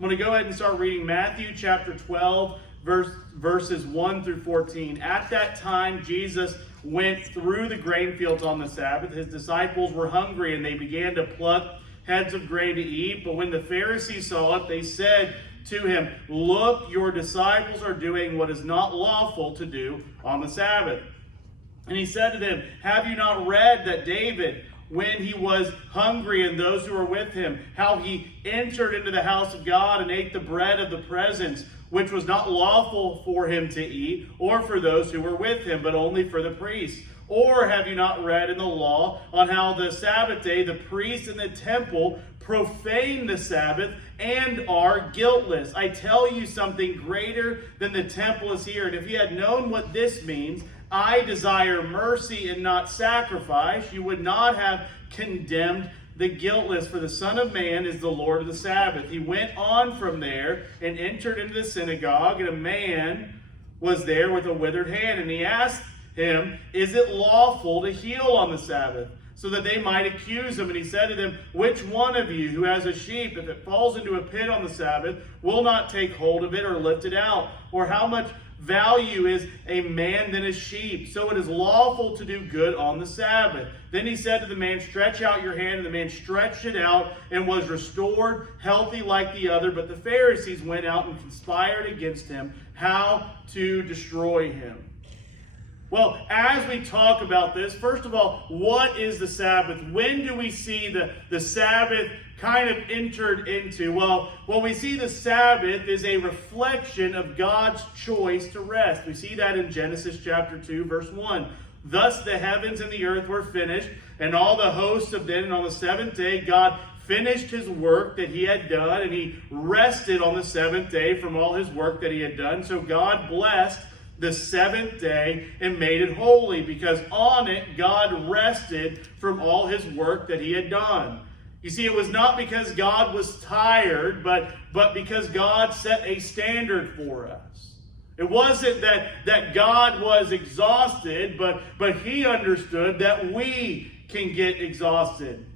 I'm going to go ahead and start reading Matthew chapter 12, verses 1 through 14. At that time, Jesus went through the grain fields on the Sabbath. His disciples were hungry, and they began to pluck heads of grain to eat. But when the Pharisees saw it, they said to him, "Look, your disciples are doing what is not lawful to do on the Sabbath." And he said to them, "Have you not read that David, when he was hungry and those who were with him, how he entered into the house of God and ate the bread of the presence, which was not lawful for him to eat, or for those who were with him, but only for the priests? Or have you not read in the law on how the Sabbath day the priests in the temple profane the Sabbath and are guiltless? I tell you, something greater than the temple is here. And if you had known what this means, I desire mercy and not sacrifice, you would not have condemned the guiltless, for the Son of Man is the Lord of the Sabbath." He went on from there and entered into the synagogue, and a man was there with a withered hand, and he asked him, "Is it lawful to heal on the Sabbath?" So that they might accuse him. And he said to them, "Which one of you who has a sheep, if it falls into a pit on the Sabbath, will not take hold of it or lift it out? Or how much value is a man than a sheep? So it is lawful to do good on the Sabbath." Then he said to the man, "Stretch out your hand." And the man stretched it out and was restored, healthy like the other. But the Pharisees went out and conspired against him, how to destroy him. Well, as we talk about this, first of all, what is the Sabbath? When do we see the Sabbath kind of entered into? Well, we see the Sabbath is a reflection of God's choice to rest. We see that in Genesis chapter 2, verse 1. "Thus the heavens and the earth were finished, and all the hosts of them. And on the seventh day God finished his work that he had done, and he rested on the seventh day from all his work that he had done. So God blessed the seventh day and made it holy, because on it God rested from all his work that he had done." You see, it was not because God was tired, but because God set a standard for us. It wasn't that God was exhausted, but he understood that we can get exhausted.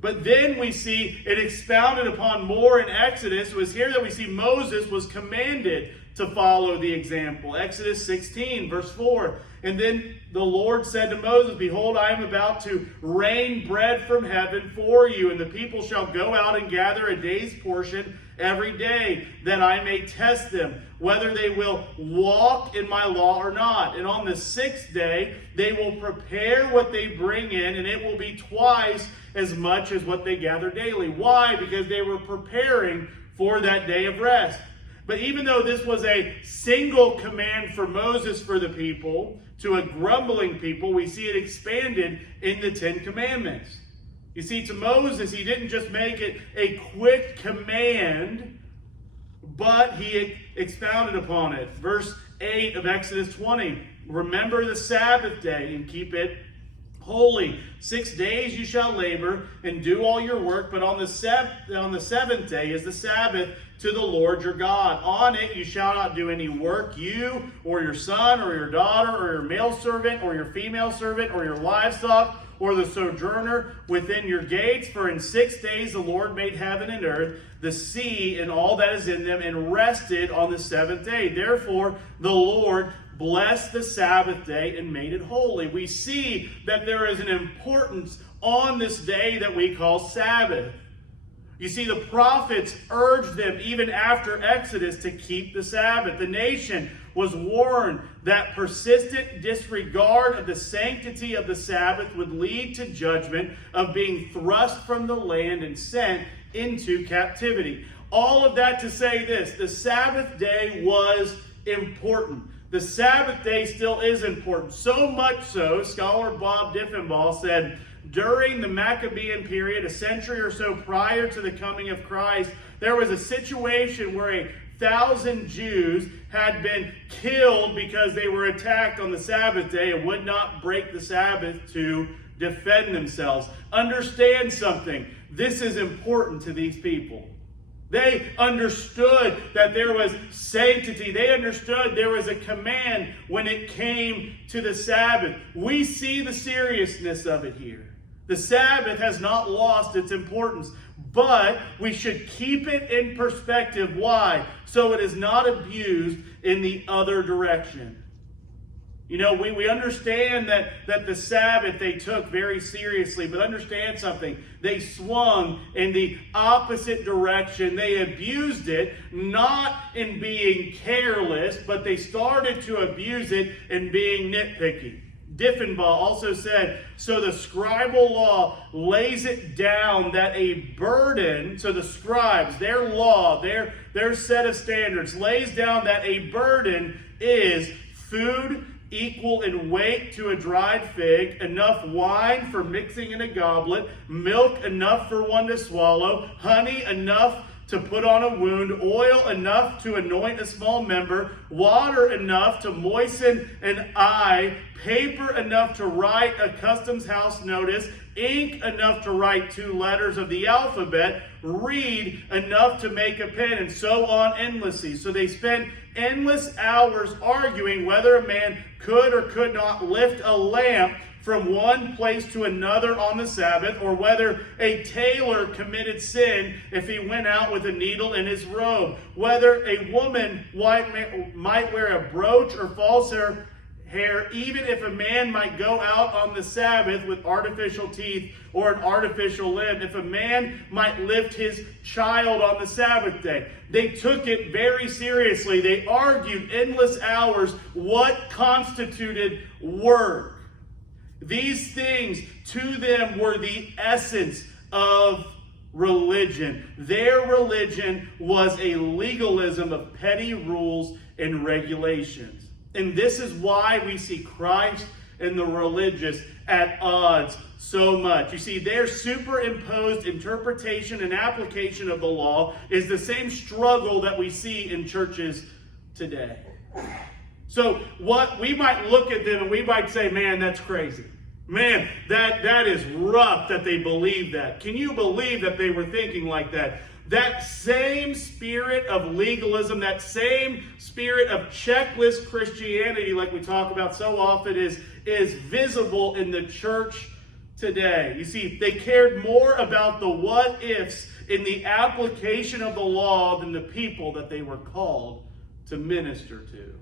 But then we see it expounded upon more in Exodus. It was here that we see Moses was commanded to follow the example. Exodus 16, verse 4. "And then the Lord said to Moses, Behold, I am about to rain bread from heaven for you, and the people shall go out and gather a day's portion every day, that I may test them, whether they will walk in my law or not. And on the sixth day they will prepare what they bring in, and it will be twice as much as what they gather daily." Why? Because they were preparing for that day of rest. But even though this was a single command for Moses for the people, to a grumbling people, we see it expanded in the Ten Commandments. You see, to Moses, he didn't just make it a quick command, but he expounded upon it. Verse 8 of Exodus 20, "Remember the Sabbath day and keep it holy. 6 days you shall labor and do all your work, but on the seventh day is the Sabbath to the Lord your God. On it you shall not do any work, you or your son or your daughter or your male servant or your female servant or your livestock or the sojourner within your gates. For in 6 days the Lord made heaven and earth, the sea and all that is in them, and rested on the seventh day. Therefore the Lord blessed the Sabbath day and made it holy." We see that there is an importance on this day that we call Sabbath. You see, the prophets urged them, even after Exodus, to keep the Sabbath. The nation was warned that persistent disregard of the sanctity of the Sabbath would lead to judgment, of being thrust from the land and sent into captivity. All of that to say this: the Sabbath day was important. The Sabbath day still is important. So much so, scholar Bob Diffenbaugh said, during the Maccabean period, a century or so prior to the coming of Christ, there was a situation where 1,000 Jews had been killed because they were attacked on the Sabbath day and would not break the Sabbath to defend themselves. Understand something. This is important to these people. They understood that there was sanctity. They understood there was a command when it came to the Sabbath. We see the seriousness of it here. The Sabbath has not lost its importance, but we should keep it in perspective. Why? So it is not abused in the other direction. You know, we understand that the Sabbath they took very seriously, but understand something. They swung in the opposite direction. They abused it, not in being careless, but they started to abuse it in being nitpicky. Diffenbaugh also said, so the scribal law lays it down that a burden, so the scribes, their law, their set of standards, lays down that a burden is food equal in weight to a dried fig, enough wine for mixing in a goblet, milk enough for one to swallow, honey enough to put on a wound, oil enough to anoint a small member, water enough to moisten an eye, paper enough to write a customs house notice, ink enough to write 2 letters of the alphabet, reed enough to make a pen, and so on endlessly. So they spent endless hours arguing whether a man could or could not lift a lamp from one place to another on the Sabbath, or whether a tailor committed sin if he went out with a needle in his robe, whether a woman might wear a brooch or false hair, even if a man might go out on the Sabbath with artificial teeth or an artificial limb, if a man might lift his child on the Sabbath day. They took it very seriously. They argued endless hours what constituted work. These things to them were the essence of religion. Their religion was a legalism of petty rules and regulations. And this is why we see Christ and the religious at odds so much. You see, their superimposed interpretation and application of the law is the same struggle that we see in churches today. So what we might look at them and we might say, man, that's crazy. Man, that is rough that they believe that. Can you believe that they were thinking like that? That same spirit of legalism, that same spirit of checklist Christianity, like we talk about so often, is visible in the church today. You see, they cared more about the what-ifs in the application of the law than the people that they were called to minister to.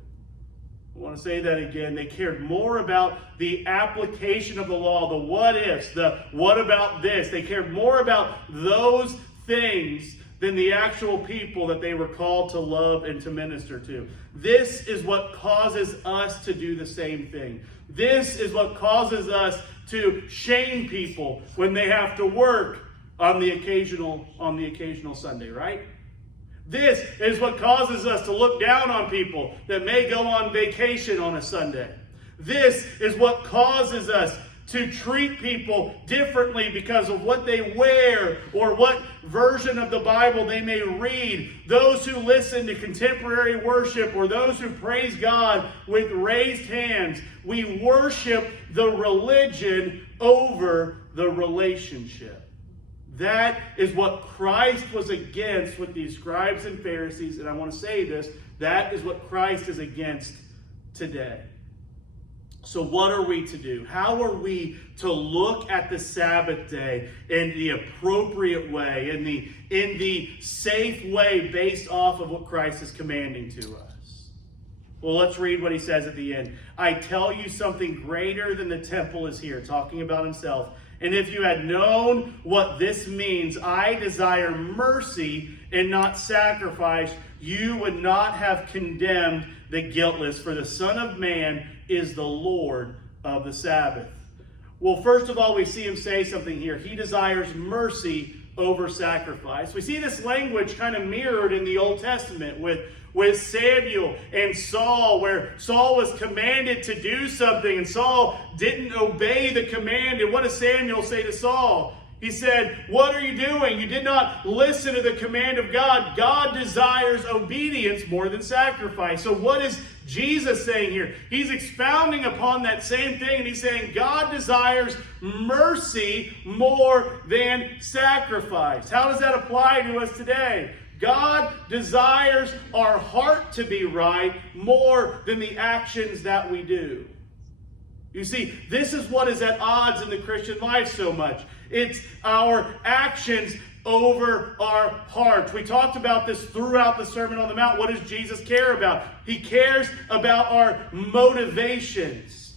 I want to say that again. They cared more about the application of the law, the what-ifs, the what about this. They cared more about those things than the actual people that they were called to love and to minister to. This is what causes us to do the same thing. This is what causes us to shame people when they have to work on the occasional Sunday, right? This is what causes us to look down on people that may go on vacation on a Sunday. This is what causes us to treat people differently because of what they wear or what version of the Bible they may read. Those who listen to contemporary worship or those who praise God with raised hands. We worship the religion over the relationship. That is what Christ was against with these scribes and Pharisees. And I want to say this, that is what Christ is against today. So what are we to do? How are we to look at the Sabbath day in the appropriate way, in the safe way based off of what Christ is commanding to us? Well, let's read what he says at the end. I tell you something greater than the temple is here, talking about himself. And if you had known what this means, I desire mercy and not sacrifice, you would not have condemned the guiltless, for the Son of Man is the Lord of the Sabbath. Well, first of all, we see him say something here. He desires mercy over sacrifice. We see this language kind of mirrored in the Old Testament with Samuel and Saul, where Saul was commanded to do something and Saul didn't obey the command. And what does Samuel say to Saul? He said, what are you doing? You did not listen to the command of God. God desires obedience more than sacrifice. So what is Jesus saying here? He's expounding upon that same thing, and he's saying God desires mercy more than sacrifice. How does that apply to us today? God desires our heart to be right more than the actions that we do. You see, this is what is at odds in the Christian life so much. It's our actions over our hearts. We talked about this throughout the Sermon on the Mount. What does Jesus care about? He cares about our motivations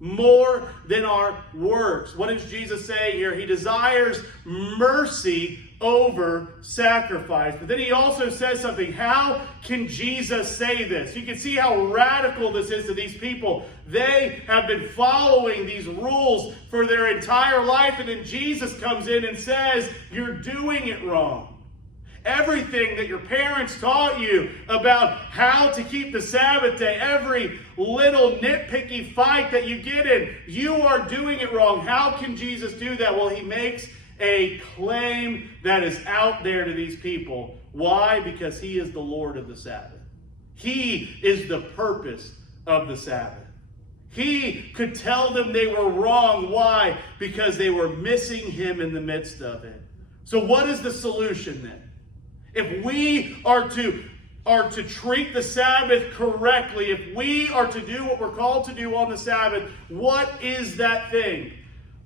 more than our works. What does Jesus say here? He desires mercy over sacrifice. But then he also says something. How can Jesus say this? You can see how radical this is to these people. They have been following these rules for their entire life, and then Jesus comes in and says, you're doing it wrong. Everything that your parents taught you about how to keep the Sabbath day, every little nitpicky fight that you get in, you are doing it wrong. How can Jesus do that? Well, he makes a claim that is out there to these people. Why? Because he is the Lord of the Sabbath. He is the purpose of the Sabbath. He could tell them they were wrong. Why? Because they were missing him in the midst of it. So what is the solution then? If we are to treat the Sabbath correctly, if we are to do what we're called to do on the Sabbath, what is that thing?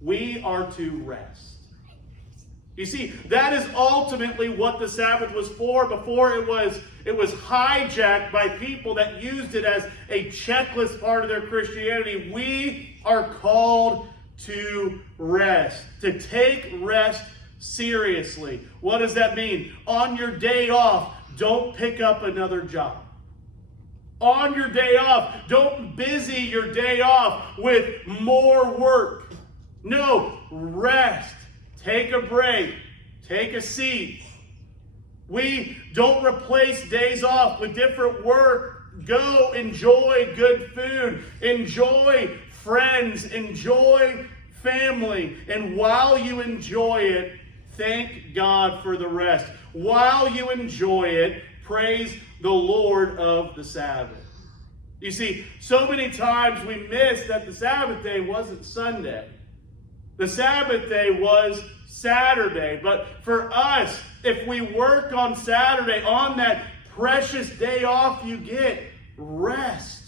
We are to rest. You see, that is ultimately what the Sabbath was for. Before it was hijacked by people that used it as a checklist part of their Christianity. We are called to rest, to take rest seriously. What does that mean? On your day off, don't pick up another job. On your day off, don't busy your day off with more work. No, rest. Take a break. Take a seat. We don't replace days off with different work. Go enjoy good food. Enjoy friends. Enjoy family. And while you enjoy it, thank God for the rest. While you enjoy it, praise the Lord of the Sabbath. You see, so many times we miss that the Sabbath day wasn't Sunday. The Sabbath day was Saturday. But for us, if we work on Saturday, on that precious day off you get, rest.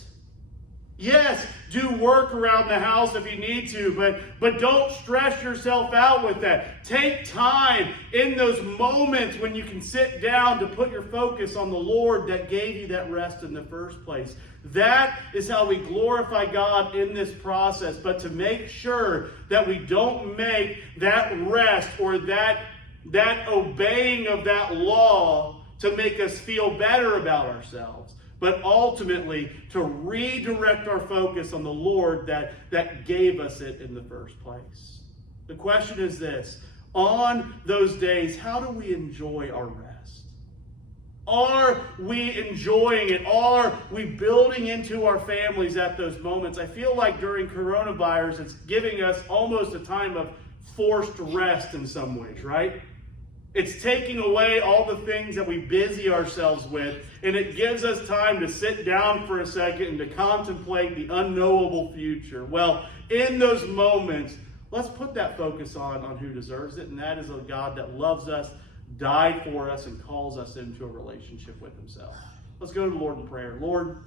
Yes, do work around the house if you need to, but don't stress yourself out with that. Take time in those moments when you can sit down to put your focus on the Lord that gave you that rest in the first place. That is how we glorify God in this process. But to make sure that we don't make that rest or that obeying of that law to make us feel better about ourselves, but ultimately to redirect our focus on the Lord that gave us it in the first place. The question is this: on those days, how do we enjoy our rest? Are we enjoying it? Are we building into our families at those moments? I feel like during coronavirus, it's giving us almost a time of forced rest in some ways, right? It's taking away all the things that we busy ourselves with, and it gives us time to sit down for a second and to contemplate the unknowable future. Well, in those moments, let's put that focus on who deserves it, and that is a God that loves us, died for us, and calls us into a relationship with himself. Let's go to the Lord in prayer. Lord,